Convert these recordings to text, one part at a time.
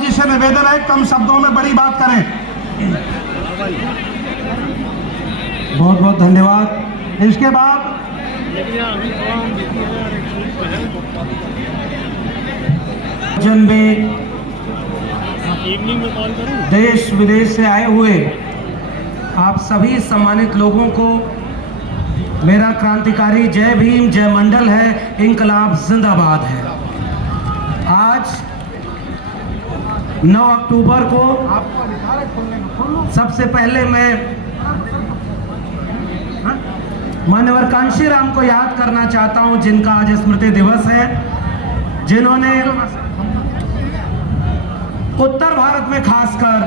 जी से निवेदन है कम शब्दों में बड़ी बात करें। बहुत बहुत धन्यवाद। इसके बाद जन में देश विदेश से आए हुए आप सभी सम्मानित लोगों को मेरा क्रांतिकारी जय भीम जय मंडल है, इंकलाब जिंदाबाद है। आज 9 अक्टूबर को सबसे पहले मैं माननीय कांशीराम को याद करना चाहता हूं, जिनका आज स्मृति दिवस है, जिन्होंने उत्तर भारत में खासकर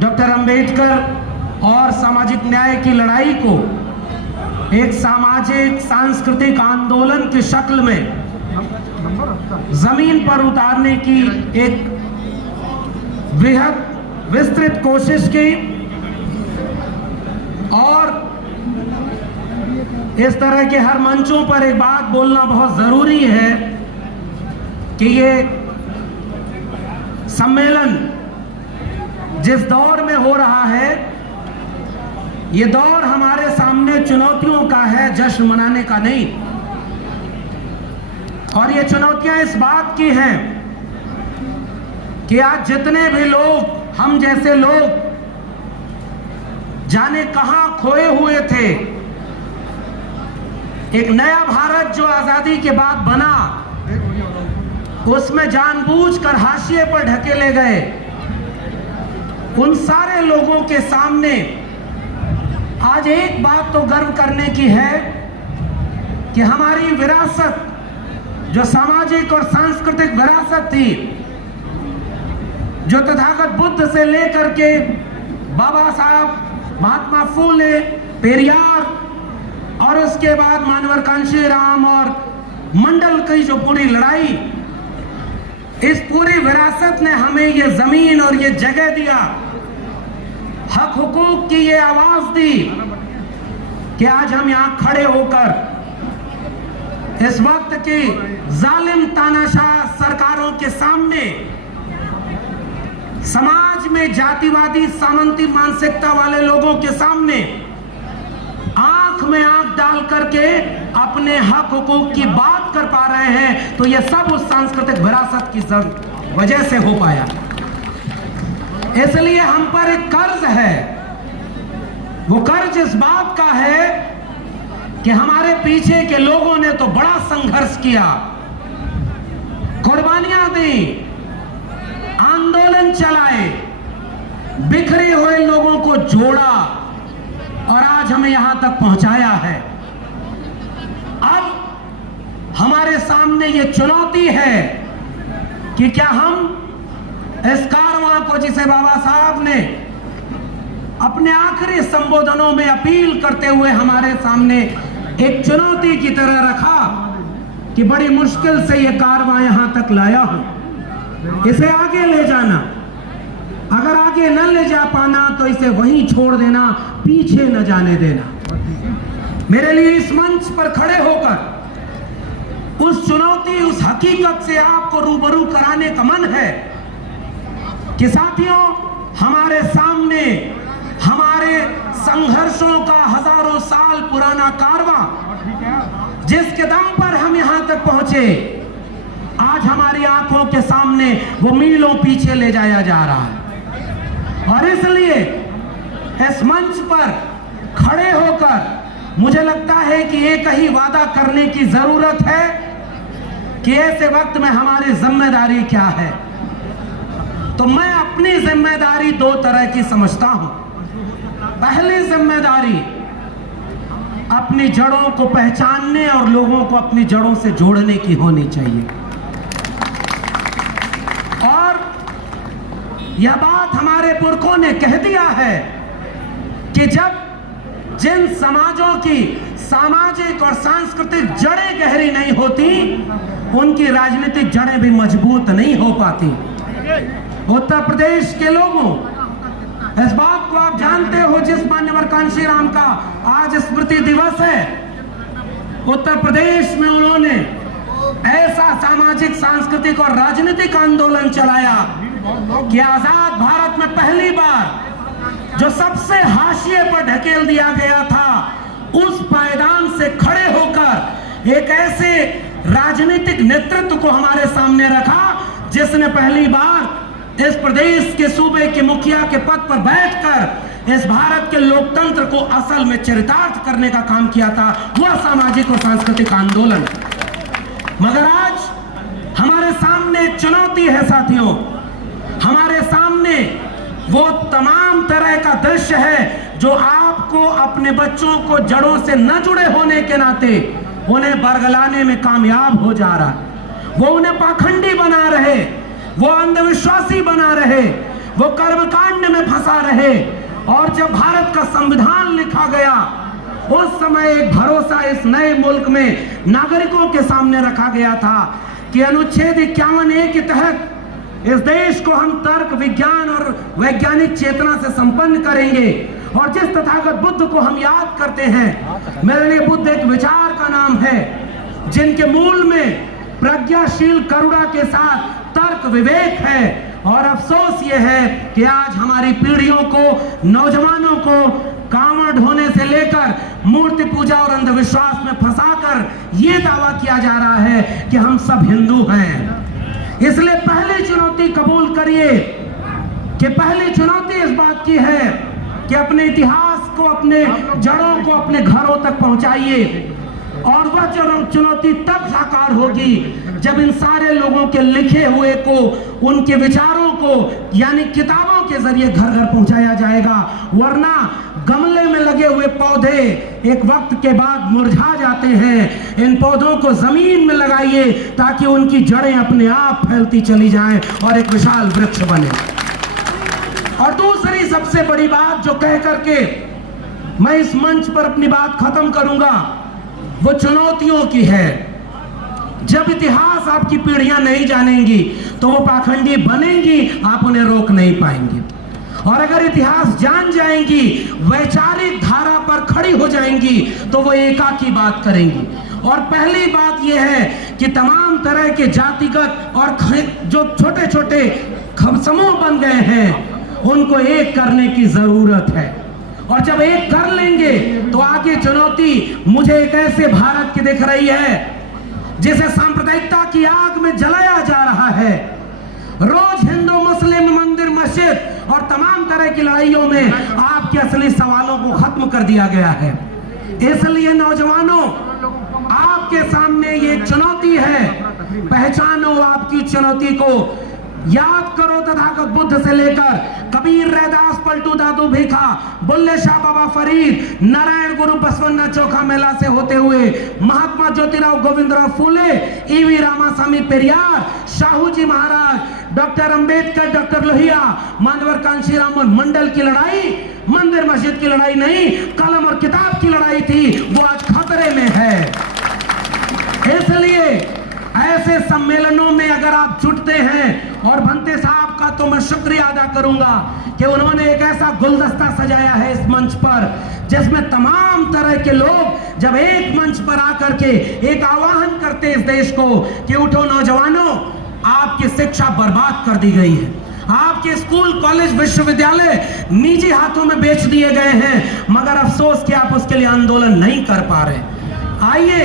डॉक्टर अंबेडकर और सामाजिक न्याय की लड़ाई को एक सामाजिक सांस्कृतिक आंदोलन की शक्ल में जमीन पर उतारने की एक बेहद विस्तृत कोशिश की। और इस तरह के हर मंचों पर एक बात बोलना बहुत जरूरी है कि ये सम्मेलन जिस दौर में हो रहा है, ये दौर हमारे सामने चुनौतियों का है, जश्न मनाने का नहीं। और ये चुनौतियां इस बात की हैं कि आज जितने भी लोग, हम जैसे लोग जाने कहां खोए हुए थे, एक नया भारत जो आजादी के बाद बना, उसमें जानबूझकर हाशिए पर ढकेले गए, उन सारे लोगों के सामने आज एक बात तो गर्व करने की है कि हमारी विरासत, जो सामाजिक और सांस्कृतिक विरासत थी, जो तथागत बुद्ध से लेकर के बाबा साहब, महात्मा फूले, पेरियार और उसके बाद माननीय कांशीराम और मंडल की जो पूरी लड़ाई, इस पूरी विरासत ने हमें ये जमीन और ये जगह दिया, हक हुकूक की ये आवाज दी कि आज हम यहां खड़े होकर इस वक्त की जालिम तानाशाह सरकारों के सामने, समाज में जातिवादी सामंती मानसिकता वाले लोगों के सामने आंख में आंख डाल करके अपने हक हुकूक की बात कर पा रहे हैं, तो यह सब उस सांस्कृतिक विरासत की वजह से हो पाया। इसलिए हम पर एक कर्ज है। वो कर्ज इस बात का है कि हमारे पीछे के लोगों ने तो बड़ा संघर्ष किया, कुर्बानियां दी, आंदोलन चलाए, बिखरे हुए लोगों को जोड़ा और आज हमें यहां तक पहुंचाया है। अब हमारे सामने ये चुनौती है कि क्या हम इस कारवां को, जिसे बाबा साहब ने अपने आखिरी संबोधनों में अपील करते हुए हमारे सामने एक चुनौती की तरह रखा कि बड़ी मुश्किल से ये कारवां यहां तक लाया हूं, इसे आगे ले जाना, अगर आगे न ले जा पाना तो इसे वहीं छोड़ देना, पीछे न जाने देना। मेरे लिए इस मंच पर खड़े होकर उस चुनौती, उस हकीकत से आपको रूबरू कराने का मन है कि साथियों, हमारे सामने हमारे संघर्षों का हजारों साल पुराना कारवां, जिसके दम पर हम यहां तक पहुंचे, आज हमारी आंखों के सामने वो मीलों पीछे ले जाया जा रहा है। और इसलिए इस मंच पर खड़े होकर मुझे लगता है कि एक ही वादा करने की जरूरत है कि ऐसे वक्त में हमारी जिम्मेदारी क्या है। तो मैं अपनी जिम्मेदारी दो तरह की समझता हूं। पहली जिम्मेदारी अपनी जड़ों को पहचानने और लोगों को अपनी जड़ों से जोड़ने की होनी चाहिए। और यह बात हमारे पुरखों ने कह दिया है कि जब जिन समाजों की सामाजिक और सांस्कृतिक जड़ें गहरी नहीं होती, उनकी राजनीतिक जड़ें भी मजबूत नहीं हो पाती। उत्तर प्रदेश के लोगों, इस बात को आप जानते हो, जिस माननीय कांशीराम का आज स्मृति दिवस है, उत्तर प्रदेश में उन्होंने ऐसा सामाजिक, सांस्कृतिक और राजनीतिक आंदोलन चलाया कि आजाद भारत में पहली बार जो सबसे हाशिए पर ढकेल दिया गया था, उस पायदान से खड़े होकर एक ऐसे राजनीतिक नेतृत्व को हमारे सामने रखा जिसने पहली बार इस प्रदेश के सूबे के मुखिया के पद पर बैठकर इस भारत के लोकतंत्र को असल में चरितार्थ करने का काम किया था, वह सामाजिक और सांस्कृतिक आंदोलन। मगर आज हमारे सामने एक चुनौती है साथियों, हमारे सामने वो तमाम तरह का दृश्य है जो आपको अपने बच्चों को जड़ों से न जुड़े होने के नाते उन्हें बरगलाने में कामयाब हो जा रहा है। वो उन्हें पाखंडी बना रहे, वो अंधविश्वासी बना रहे, वो कर्मकांड में फंसा रहे। और जब भारत का संविधान लिखा गया, उस समय एक भरोसा इस नए मुल्क में नागरिकों के सामने रखा गया था कि अनुच्छेद 51A के तहत इस देश को हम तर्क, विज्ञान और वैज्ञानिक चेतना से संपन्न करेंगे। और जिस तथागत बुद्ध को हम याद करते हैं, मेरे लिए बुद्ध एक विचार का नाम है जिनके मूल में प्रज्ञाशील करुणा के साथ तर्क, विवेक है। और अफसोस यह है कि आज हमारी पीढ़ियों को, नौजवानों को कांवड़ ढोने से लेकर मूर्ति पूजा और अंधविश्वास में फंसाकर यह दावा किया जा रहा है कि हम सब हिंदू हैं। इसलिए पहली चुनौती कबूल करिए कि पहली चुनौती इस बात की है कि अपने इतिहास को, अपने जड़ों को अपने घरों तक पहुंचाइए। और वह चुनौती तब साकार होगी जब इन सारे लोगों के लिखे हुए को, उनके विचारों को यानी किताबों के जरिए घर घर पहुंचाया जाएगा। वरना गमले में लगे हुए पौधे एक वक्त के बाद मुरझा जाते हैं। इन पौधों को जमीन में लगाइए ताकि उनकी जड़ें अपने आप फैलती चली जाएं और एक विशाल वृक्ष बने। और दूसरी सबसे बड़ी बात जो कह करके मैं इस मंच पर अपनी बात खत्म करूंगा, वो चुनौतियों की है। जब इतिहास आपकी पीढ़ियां नहीं जानेंगी तो वो पाखंडी बनेंगी, आप उन्हें रोक नहीं पाएंगे। और अगर इतिहास जान जाएंगी, वैचारिक धारा पर खड़ी हो जाएंगी, तो वो एकाकी बात करेंगी। और पहली बात यह है कि तमाम तरह के जातिगत और जो छोटे छोटे समूह बन गए हैं, उनको एक करने की जरूरत है। और जब एक कर लेंगे तो आगे चुनौती मुझे एक ऐसे भारत की दिख रही है जिसे सांप्रदायिकता की आग में जलाया जा रहा है। रोज हिंदू मुस्लिम, मंदिर मस्जिद और तमाम तरह की लड़ाइयों में आपके असली सवालों को खत्म कर दिया गया है। इसलिए नौजवानों, आपके सामने ये चुनौती है, पहचानो आपकी चुनौती को। याद करो तथागत बुद्ध से लेकर कबीर, रैदास, पलटू दादू भीखा, बुल्ले शाह बाबा फरीद, नारायण गुरु बसवन्ना चोखा मेला से होते हुए महात्मा ज्योतिराव गोविंदराव फूले, ईवी रामास्वामी पेरियार, शाहू जी महाराज, डॉक्टर अंबेडकर, डॉक्टर लोहिया, मानवर कांशीराम मंडल की लड़ाई मंदिर मस्जिद की लड़ाई नहीं, कलम और किताब की लड़ाई थी, वो आज खतरे में है। इसलिए ऐसे सम्मेलनों में अगर आप जुटते हैं, और भंते साहब का तो मैं शुक्रिया अदा करूंगा कि उन्होंने एक ऐसा गुलदस्ता सजाया है इस मंच पर जिसमें तमाम तरह के लोग जब एक मंच पर आकर के एक आह्वान करते इस देश को कि उठो नौजवानों, आपकी शिक्षा बर्बाद कर दी गई है, आपके स्कूल, कॉलेज, विश्वविद्यालय निजी हाथों में बेच दिए गए हैं, मगर अफसोस कि आप उसके लिए आंदोलन नहीं कर पा रहे। आइए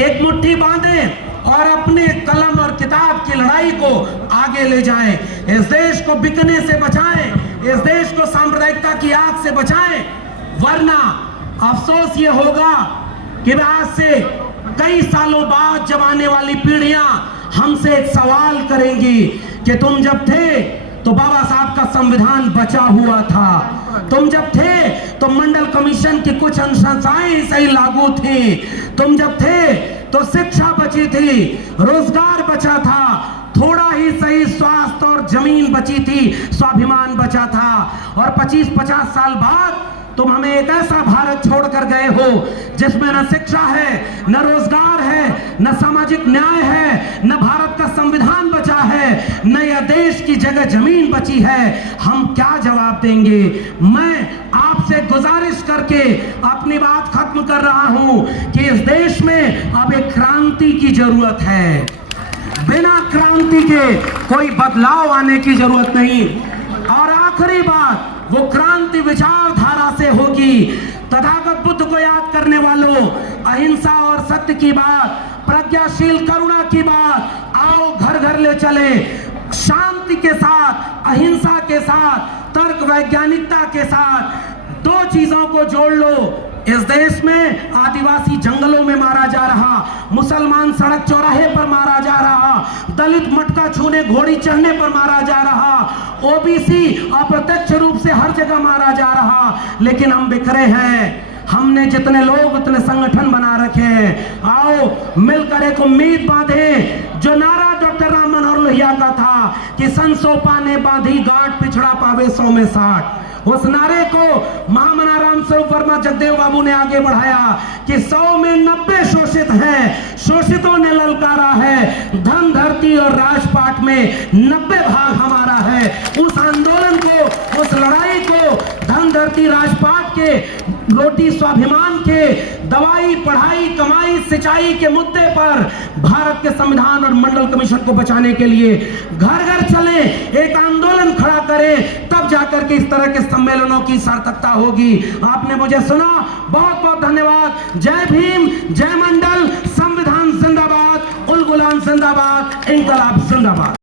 एक मुट्ठी बांधें और अपने कलम और किताब की लड़ाई को आगे ले जाएं। इस देश को बिकने से बचाएं, इस देश को सांप्रदायिकता की आग से बचाएं। वरना अफसोस ये होगा कि आज से कई सालों बाद जब आने वाली पीढ़ियां हमसे एक सवाल करेंगी कि तुम जब थे तो बाबा साहब का संविधान बचा हुआ था, तुम जब थे तो मंडल कमीशन की कुछ अनुशंसाएं सही लागू थी, तुम जब थे तो शिक्षा बची थी, रोजगार बचा था, थोड़ा ही सही स्वास्थ्य और जमीन बची थी, स्वाभिमान बचा था। और 25-50 साल बाद तुम हमें एक ऐसा भारत छोड़कर गए हो जिसमें न शिक्षा है, न रोजगार है, न सामाजिक न्याय है, न भारत का संविधान बचा है, न यह देश की जगह जमीन बची है। हम क्या जवाब देंगे? मैं आपसे गुजारिश करके अपनी बात खत्म कर रहा हूं कि इस देश में अब एक क्रांति की जरूरत है। बिना क्रांति के कोई बदलाव आने की जरूरत नहीं। और आखिरी बात, वो क्रांति विचारधारा से होगी। तथागत बुद्ध को याद करने वालों, अहिंसा और सत्य की बात, प्रज्ञाशील करुणा की बात, आओ घर घर ले चले, शांति के साथ, अहिंसा के साथ, तर्क वैज्ञानिकता के साथ। दो चीजों को जोड़ लो। इस देश में आदिवासी जंगलों में मारा जा रहा, मुसलमान सड़क चौराहे पर मारा जा रहा, दलित मटका छूने घोड़ी चढ़ने पर मारा जा रहा, ओबीसी अप्रत्यक्ष रूप से हर जगह मारा जा रहा, लेकिन हम बिखरे हैं। हमने जितने लोग उतने संगठन बना रखे हैं। आओ मिलकर एक उम्मीद बांधे। जो नारा डॉक्टर राम मनोहर लोहिया का था कि सन सौ पाने बांधी गांठ, पिछड़ा पावे 100 में 60, उस नारे को महामना राम स्वरूप वर्मा जगदेव बाबू ने आगे बढ़ाया कि 100 में 90 शोषित हैं, शोषितों ने ललकारा है, धन धरती और राजपाट में 90 भाग हमारा है। उस आंदोलन को, उस लड़ाई को धन धरती राजपाट के, रोटी स्वाभिमान के, दवाई पढ़ाई कमाई सिंचाई के मुद्दे पर भारत के संविधान और मंडल कमीशन को बचाने के लिए घर घर चले, एक आंदोलन खड़ा करें, तब जाकर के इस तरह के सम्मेलनों की सार्थकता होगी। आपने मुझे सुना, बहुत बहुत धन्यवाद। जय भीम, जय मंडल, संविधान जिंदाबाद, उल गुलाम जिंदाबाद, इंकलाब जिंदाबाद।